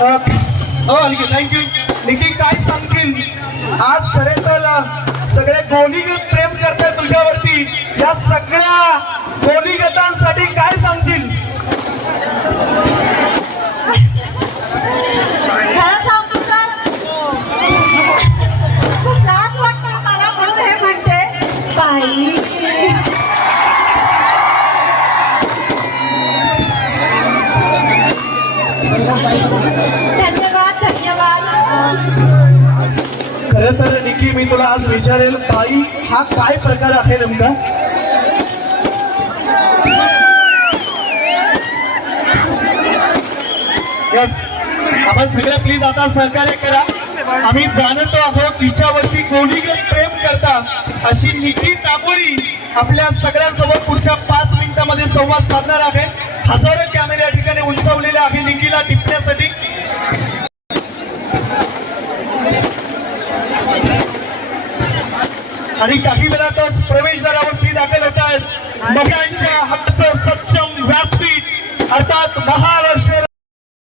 Thank you हो, निकी काय सांगतील आज खरे तर सगळे गोलीगत प्रेम करते तुझ्यावरती. या सगळ्या गोलीगतांसाठी काय सांगशील? खरं सांगतो धन्यवाद धन्यवाद. खरं तर निकी मी तुला आज विचारेल ताई हा काय प्रकार आहे नेमका? यस आपण सगळ्या प्लीज आता सहकार्य करा. आम्ही जाणतो आहोत तिच्यावरती गोलीगत प्रेम करता अशी निकी तांबोळी आपल्या सगळ्यांसोबत पुढच्या पाच मिनिटांमध्ये संवाद साधणार आहे. हजारो आणि काही वेळातच प्रवेशद्वारावरती दाखल होत आहेत. महिलांच्या हक्काचं